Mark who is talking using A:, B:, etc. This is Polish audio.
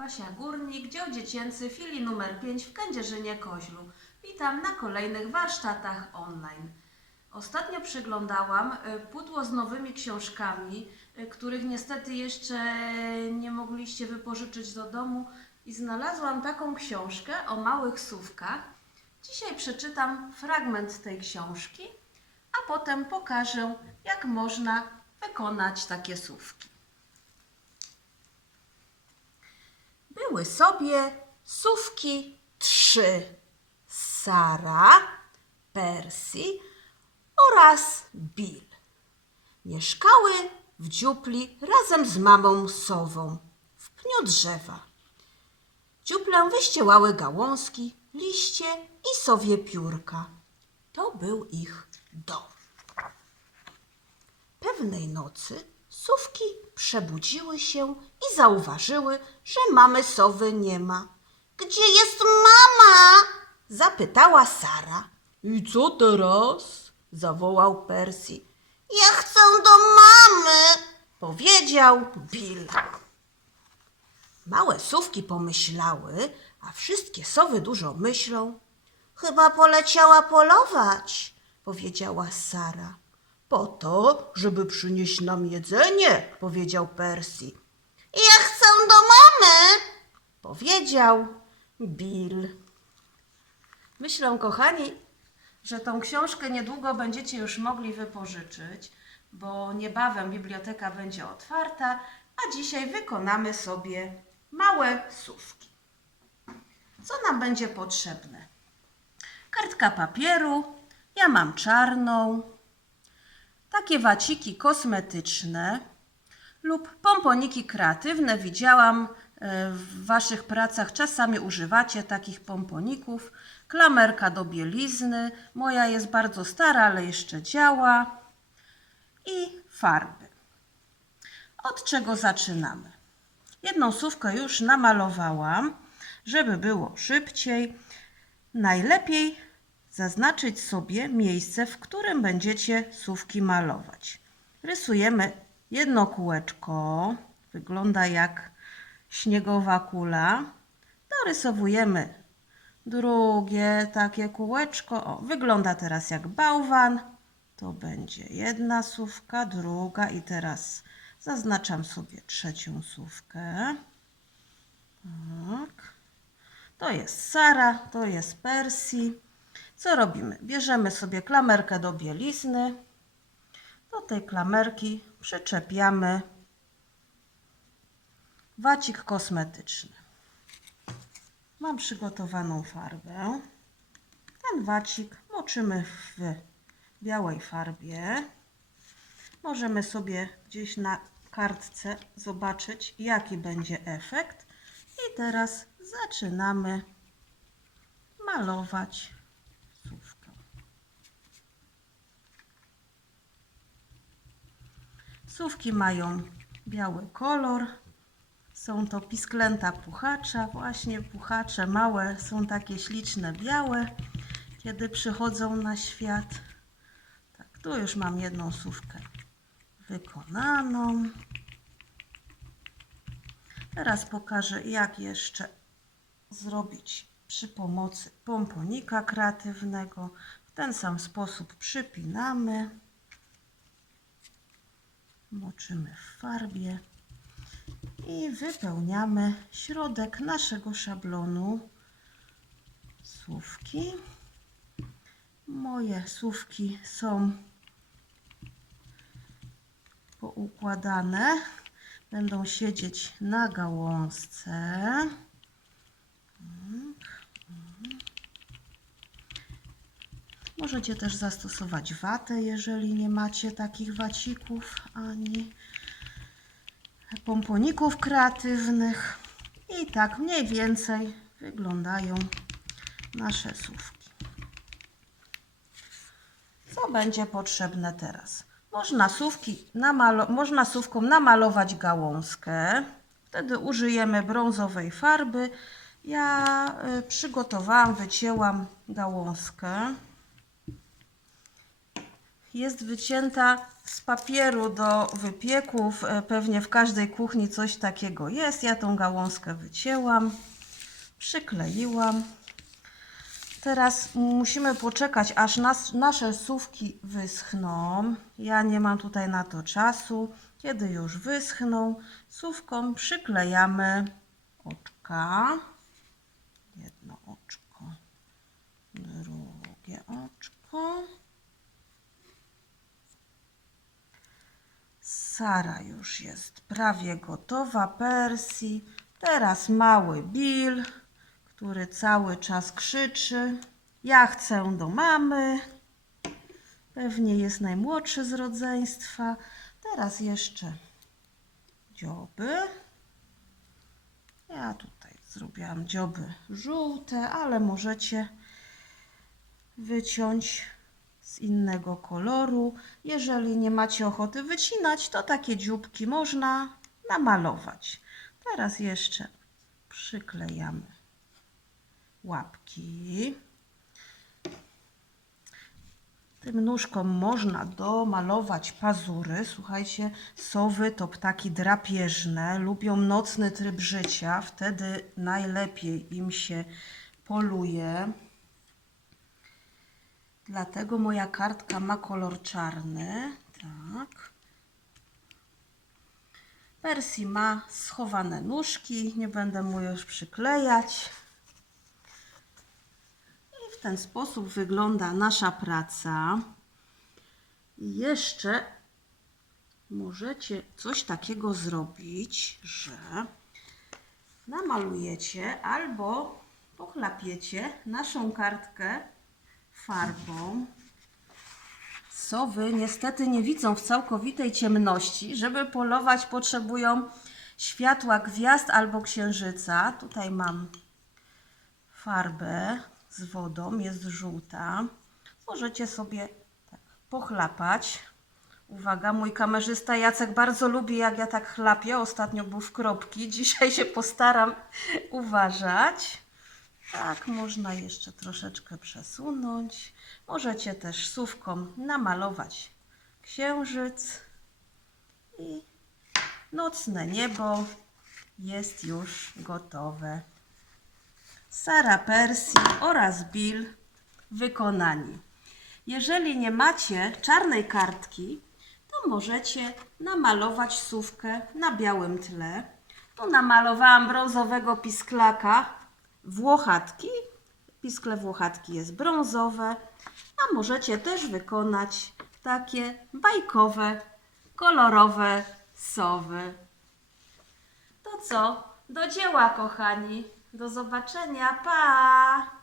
A: Basia Górnik, dział dziecięcy, filii numer 5 w Kędzierzynie Koźlu. Witam na kolejnych warsztatach online. Ostatnio przyglądałam y, pudło z nowymi książkami, y, których niestety jeszcze nie mogliście wypożyczyć do domu i znalazłam taką książkę o małych sówkach. Dzisiaj przeczytam fragment tej książki, a potem pokażę, jak można wykonać takie sówki. Były sobie sówki trzy. Sara, Percy oraz Bill. Mieszkały w dziupli razem z mamą sową w pniu drzewa. Dziuplę wyściełały gałązki, liście i sowie piórka. To był ich dom. Pewnej nocy sówki przebudziły się i zauważyły, że mamy sowy nie ma. Gdzie jest mama? zapytała Sara. I co teraz? zawołał Percy. Ja chcę do mamy, powiedział Bill. Małe sówki pomyślały, a wszystkie sowy dużo myślą. Chyba poleciała polować, powiedziała Sara. Po to, żeby przynieść nam jedzenie, powiedział Percy. Ja chcę do mamy, powiedział Bill. Myślę, kochani, że tą książkę niedługo będziecie już mogli wypożyczyć, bo niebawem biblioteka będzie otwarta, a dzisiaj wykonamy sobie małe sówki. Co nam będzie potrzebne? Kartka papieru, ja mam czarną, takie waciki kosmetyczne lub pomponiki kreatywne. Widziałam e, w Waszych pracach, czasami używacie takich pomponików. Klamerka do bielizny, moja jest bardzo stara, ale jeszcze działa. I farby. Od czego zaczynamy? Jedną sówkę już namalowałam, żeby było szybciej. Najlepiej zaznaczyć sobie miejsce, w którym będziecie sówki malować. Rysujemy jedno kółeczko, wygląda jak śniegowa kula. Dorysowujemy drugie takie kółeczko. O, wygląda teraz jak bałwan. To będzie jedna sówka, druga i teraz zaznaczam sobie trzecią sówkę. Tak. To jest Sara, to jest Percy. Co robimy? Bierzemy sobie klamerkę do bielizny. Do tej klamerki przyczepiamy wacik kosmetyczny. Mam przygotowaną farbę. Ten wacik moczymy w białej farbie. Możemy sobie gdzieś na kartce zobaczyć, jaki będzie efekt. I teraz zaczynamy malować sówkę. Sówki mają biały kolor. Są to pisklęta puchacza. Właśnie puchacze małe są takie śliczne, białe, kiedy przychodzą na świat. Tak, tu już mam jedną sówkę wykonaną. Teraz pokażę, jak jeszcze zrobić przy pomocy pomponika kreatywnego. W ten sam sposób przypinamy, moczymy w farbie i wypełniamy środek naszego szablonu słówki. Moje słówki są poukładane. Będą siedzieć na gałązce. Możecie też zastosować watę, jeżeli nie macie takich wacików ani pomponików kreatywnych. I tak mniej więcej wyglądają nasze słówki. Co będzie potrzebne teraz? Można, słówki można słówką namalować gałązkę. Wtedy użyjemy brązowej farby. Ja y, przygotowałam, wycięłam gałązkę. Jest wycięta z papieru do wypieków. E, Pewnie w każdej kuchni coś takiego jest. Ja tą gałązkę wycięłam, przykleiłam. Teraz musimy poczekać, aż nas, nasze sówki wyschną. Ja nie mam tutaj na to czasu. Kiedy już wyschną, sówką przyklejamy oczka. Jedno oczko, drugie oczko. Sara już jest prawie gotowa, Persji. Teraz mały Bill, który cały czas krzyczy: Ja chcę do mamy. Pewnie jest najmłodszy z rodzeństwa. Teraz jeszcze dzioby. Ja tutaj zrobiłam dzioby żółte, ale możecie wyciąć z innego koloru. Jeżeli nie macie ochoty wycinać, to takie dzióbki można namalować. Teraz jeszcze przyklejamy łapki. Tym nóżkom można domalować pazury. Słuchajcie, sowy to ptaki drapieżne, lubią nocny tryb życia, wtedy najlepiej im się poluje. Dlatego moja kartka ma kolor czarny. Tak. Persji ma schowane nóżki. Nie będę mu już przyklejać. I w ten sposób wygląda nasza praca. I jeszcze możecie coś takiego zrobić, że namalujecie albo pochlapiecie naszą kartkę farbą. Sowy niestety nie widzą w całkowitej ciemności. Żeby polować, potrzebują światła gwiazd albo księżyca. Tutaj mam farbę z wodą, jest żółta. Możecie sobie tak pochlapać. Uwaga, mój kamerzysta Jacek bardzo lubi, jak ja tak chlapię. Ostatnio był w kropki. Dzisiaj się postaram uważać. Tak, można jeszcze troszeczkę przesunąć. Możecie też sówką namalować księżyc i nocne niebo jest już gotowe. Sara Persji oraz Bill wykonani. Jeżeli nie macie czarnej kartki, to możecie namalować sówkę na białym tle. Tu namalowałam brązowego pisklaka włochatki. Piskle włochatki jest brązowe, a możecie też wykonać takie bajkowe, kolorowe sowy. To co? Do dzieła, kochani. Do zobaczenia. Pa!